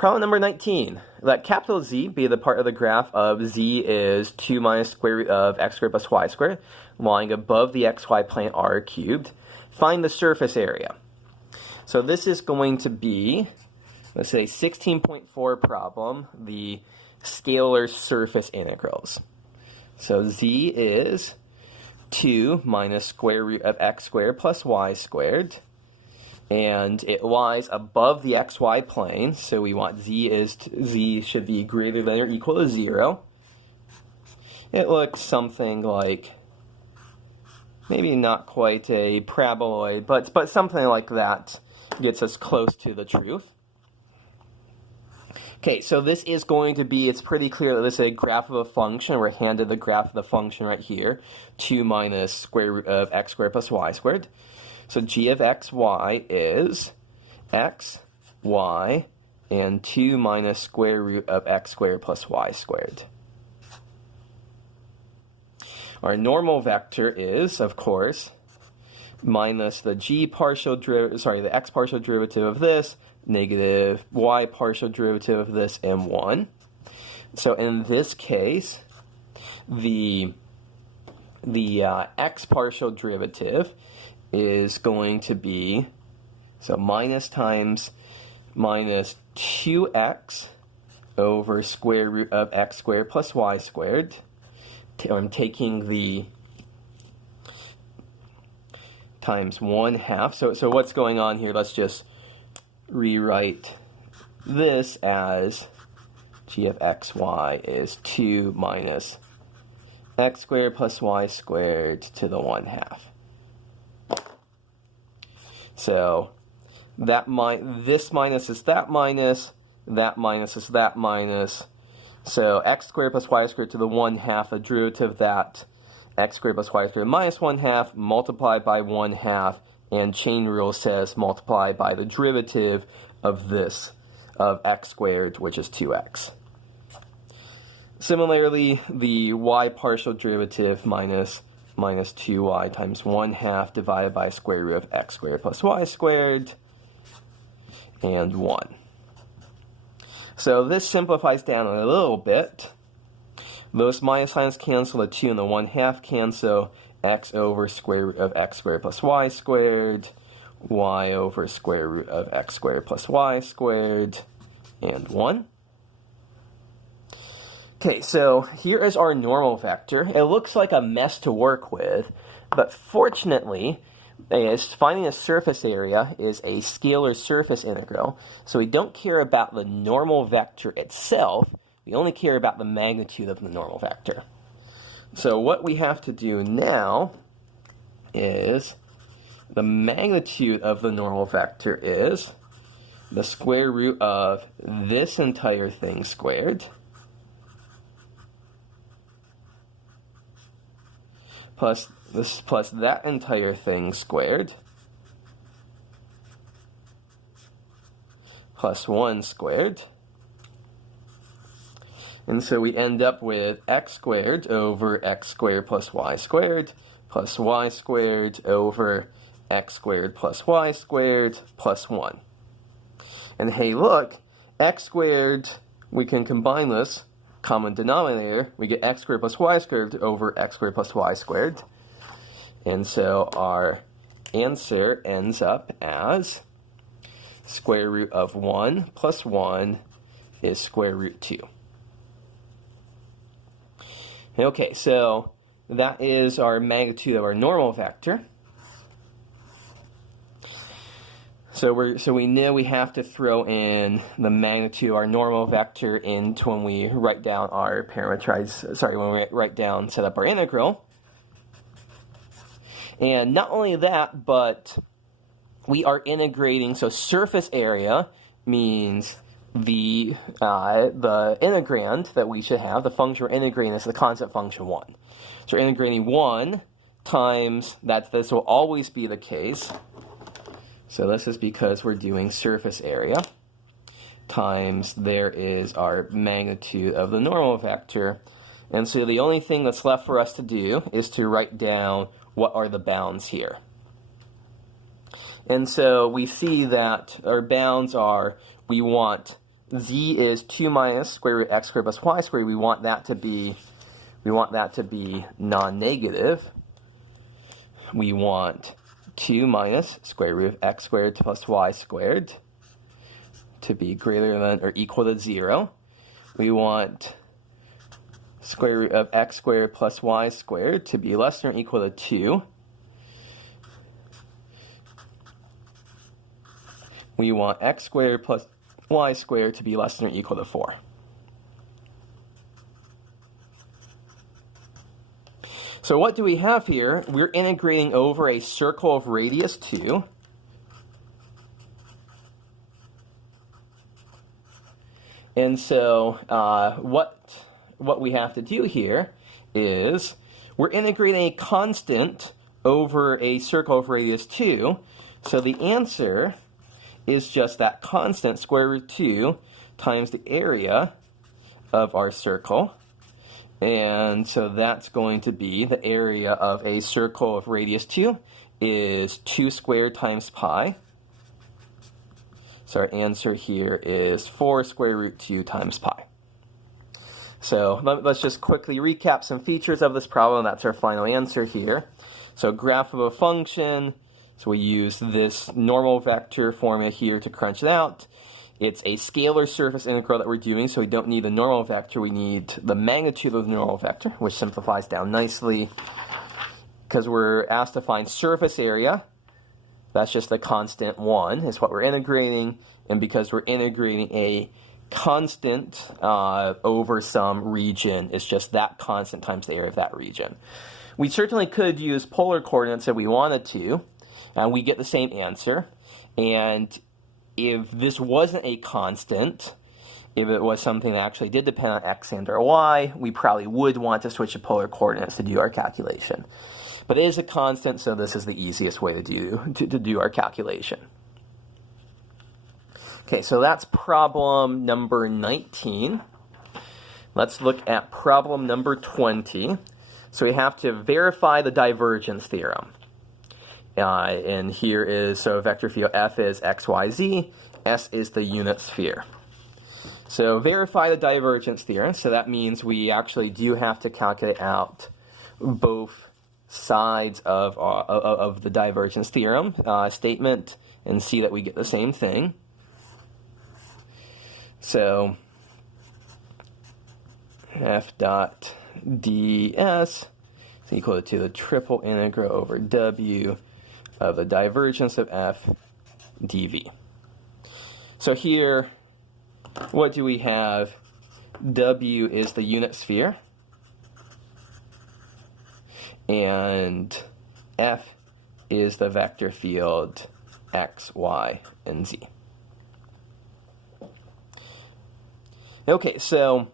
Problem number 19. Let capital Z be the part of the graph of Z is 2 minus square root of x squared plus y squared, lying above the xy plane r cubed. Find the surface area. So this is going to be, let's say, 16.4 problem, the scalar surface integrals. So Z is 2 minus square root of x squared plus y squared. And it lies above the xy plane, so we want Z should be greater than or equal to 0. It looks something like, maybe not quite a paraboloid, but something like that gets us close to the truth. Okay, so this is going to be, it's pretty clear that this is a graph of a function. We're handed the graph of the function right here, 2 minus square root of x squared plus y squared. So g of xy is x, y, and 2 minus square root of x squared plus y squared. Our normal vector is, of course, minus the the x partial derivative of this, negative y partial derivative of this, and 1. So in this case, the x partial derivative is going to be, so minus times minus 2x over square root of x squared plus y squared. I'm taking the times 1/2. So what's going on here? Let's just rewrite this as g of xy is 2 minus x squared plus y squared to the 1/2. So this minus is that minus is that minus. So x squared plus y squared to the 1/2, the derivative of that x squared plus y squared minus 1/2 multiplied by 1/2, and chain rule says multiply by the derivative of this, of x squared, which is 2x. Similarly, the y partial derivative minus 2y times 1/2 divided by square root of x squared plus y squared, and 1. So this simplifies down a little bit. Those minus signs cancel, the 2 and the 1/2 cancel, x over square root of x squared plus y squared, y over square root of x squared plus y squared, and 1. Okay, so here is our normal vector. It looks like a mess to work with, but fortunately, finding a surface area is a scalar surface integral, so we don't care about the normal vector itself, we only care about the magnitude of the normal vector. So what we have to do now is the magnitude of the normal vector is the square root of this entire thing squared plus that entire thing squared plus 1 squared. And so we end up with x squared over x squared plus y squared over x squared plus y squared plus 1. And hey, look, x squared, we can combine this common denominator, we get x squared plus y squared over x squared plus y squared. And so our answer ends up as square root of 1 plus 1 is square root 2. Okay, so that is our magnitude of our normal vector. So we know we have to throw in the magnitude of our normal vector into when we write down our set up our integral. And not only that, but we are integrating, so surface area means the integrand that we should have, the function we're integrating is the constant function 1. So we're integrating 1 times, this will always be the case. So this is because we're doing surface area times there is our magnitude of the normal vector. And so the only thing that's left for us to do is to write down what are the bounds here. And so we see that our bounds are, we want z is 2 minus square root x squared plus y squared, we want that to be non-negative. We want 2 minus square root of x squared plus y squared to be greater than or equal to 0. We want square root of x squared plus y squared to be less than or equal to 2. We want x squared plus y squared to be less than or equal to 4. So what do we have here? We're integrating over a circle of radius 2. And so what we have to do here is we're integrating a constant over a circle of radius 2. So the answer is just that constant, square root 2, times the area of our circle. And so that's going to be the area of a circle of radius 2 is 2 squared times pi. So our answer here is 4 square root 2 times pi. So let's just quickly recap some features of this problem. That's our final answer here. So graph of a function. So we use this normal vector formula here to crunch it out. It's a scalar surface integral that we're doing, so we don't need the normal vector. We need the magnitude of the normal vector, which simplifies down nicely. Because we're asked to find surface area, that's just the constant 1 is what we're integrating. And because we're integrating a constant over some region, it's just that constant times the area of that region. We certainly could use polar coordinates if we wanted to, and we get the same answer. And if this wasn't a constant, if it was something that actually did depend on x and or y, we probably would want to switch to polar coordinates to do our calculation. But it is a constant, so this is the easiest way to do our calculation. Okay, so that's problem number 19. Let's look at problem number 20. So we have to verify the divergence theorem. And here is, so vector field F is x, y, z. S is the unit sphere. So verify the divergence theorem. So that means we actually do have to calculate out both sides of the divergence theorem statement and see that we get the same thing. So f dot ds is equal to the triple integral over w of the divergence of f dv. So here, what do we have? W is the unit sphere, and f is the vector field x, y, and z. Okay, so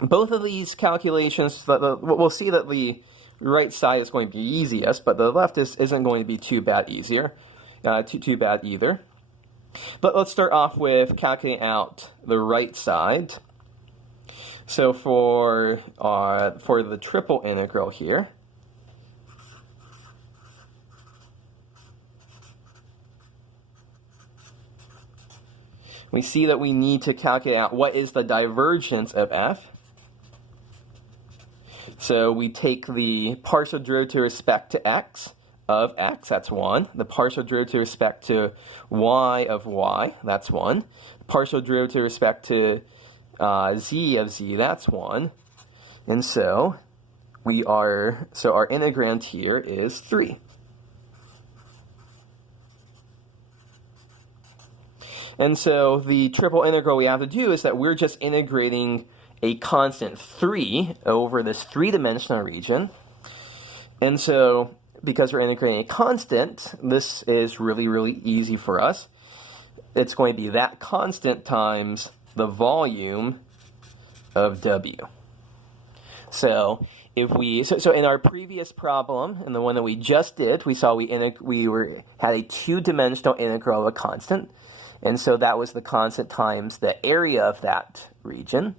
both of these calculations, we'll see that the right side is going to be easiest, but the left isn't going to be too bad either. But let's start off with calculating out the right side. So for the triple integral here, we see that we need to calculate out what is the divergence of f. So we take the partial derivative with respect to x of x, that's 1. The partial derivative with respect to y of y, that's 1. The partial derivative with respect to z of z, that's 1. And so our integrand here is 3. And so the triple integral we have to do is that we're just integrating a constant 3 over this 3-dimensional region. And so because we're integrating a constant, this is really, really easy for us. It's going to be that constant times the volume of W. So if so in our previous problem, in the one that we just did, we saw we had a 2-dimensional integral of a constant. And so that was the constant times the area of that region.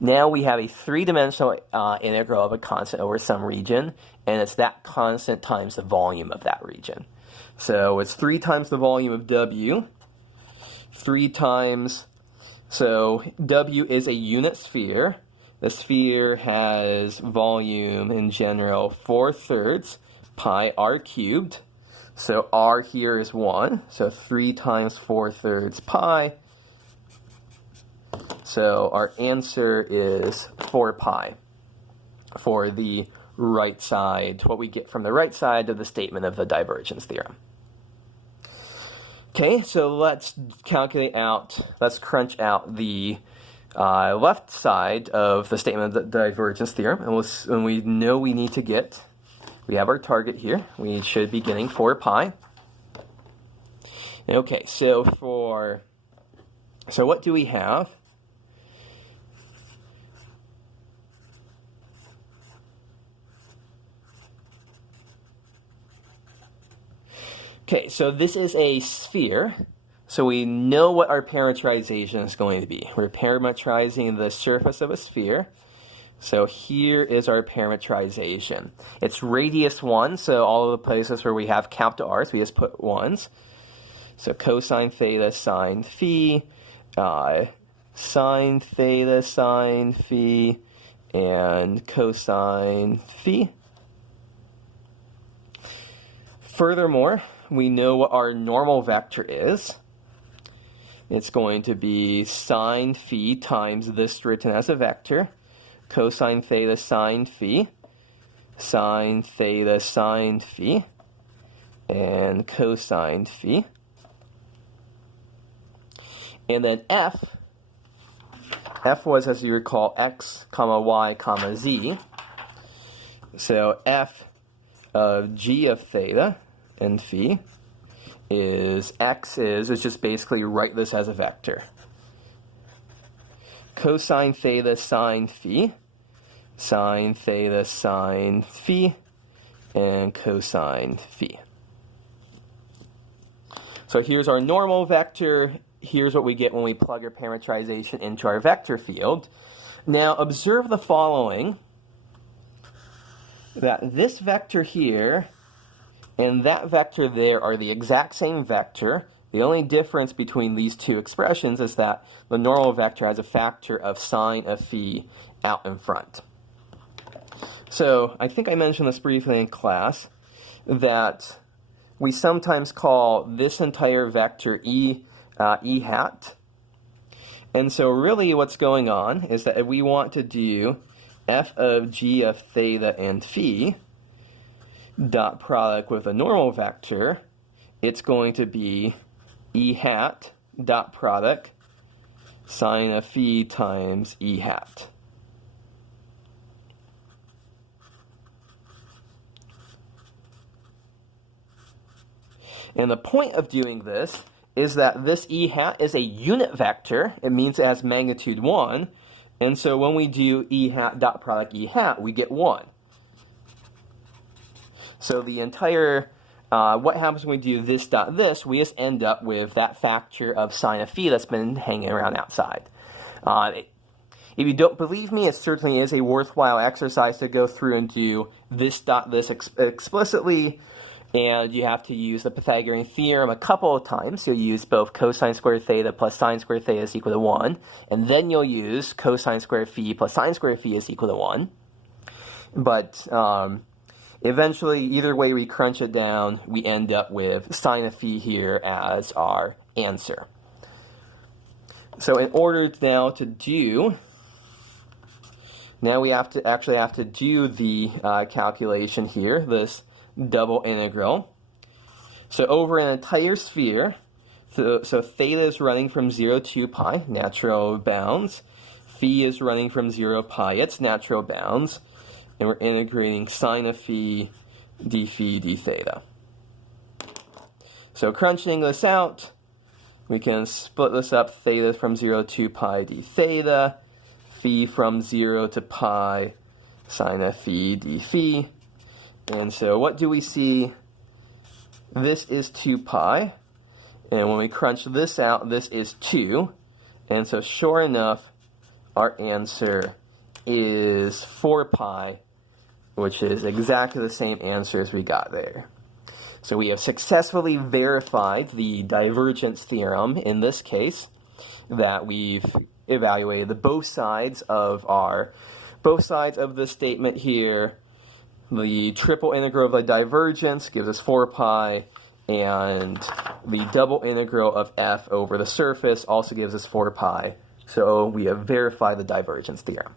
Now we have a 3-dimensional integral of a constant over some region, and it's that constant times the volume of that region. So it's 3 times the volume of W, 3 times So W is a unit sphere. The sphere has volume in general 4/3 pi r cubed. So r here is 1. So 3 times 4/3 pi. So our answer is 4 pi for the right side, what we get from the right side of the statement of the divergence theorem. Okay, so let's crunch out the left side of the statement of the divergence theorem, and we know we need to get, we have our target here, we should be getting 4 pi. Okay, so what do we have? Okay, so this is a sphere, so we know what our parametrization is going to be. We're parametrizing the surface of a sphere. So here is our parametrization. It's radius 1, so all of the places where we have capital R's, we just put 1s. So cosine theta sine phi, sine theta sine phi, and cosine phi. Furthermore, we know what our normal vector is. It's going to be sine phi times this written as a vector, cosine theta sine phi, sine theta sine phi, and cosine phi. And then F was, as you recall, x, comma, y, comma, z. So F of g of theta and phi is just basically write this as a vector. Cosine theta sine phi, sine theta sine phi, and cosine phi. So here's our normal vector. Here's what we get when we plug our parametrization into our vector field. Now observe the following, that this vector here and that vector there are the exact same vector. The only difference between these two expressions is that the normal vector has a factor of sine of phi out in front. So I think I mentioned this briefly in class, that we sometimes call this entire vector e hat. And so really what's going on is that if we want to do f of g of theta and phi dot product with a normal vector, it's going to be e hat dot product sine of phi times e hat. And the point of doing this is that this e hat is a unit vector. It means it has magnitude 1. And so when we do e hat dot product e hat, we get 1. So the entire, what happens when we do this dot this, we just end up with that factor of sine of phi that's been hanging around outside. If you don't believe me, it certainly is a worthwhile exercise to go through and do this dot this explicitly. And you have to use the Pythagorean theorem a couple of times. You'll use both cosine squared theta plus sine squared theta is equal to 1. And then you'll use cosine squared phi plus sine squared phi is equal to 1. But eventually, either way we crunch it down, we end up with sine of phi here as our answer. So in order now to do, now we have to do the calculation here, this double integral. So over an entire sphere, so theta is running from 0 to pi, natural bounds. Phi is running from 0 pi, its natural bounds. And we're integrating sine of phi d phi d theta. So crunching this out, we can split this up, theta from 0 to pi d theta, phi from 0 to pi sine of phi d phi. And so what do we see? This is 2 pi. And when we crunch this out, this is 2. And so sure enough, our answer is 4 pi, which is exactly the same answer as we got there. So we have successfully verified the divergence theorem in this case. that we've evaluated both sides of this statement here. The triple integral of the divergence gives us 4 pi, and the double integral of f over the surface also gives us 4 pi. So we have verified the divergence theorem.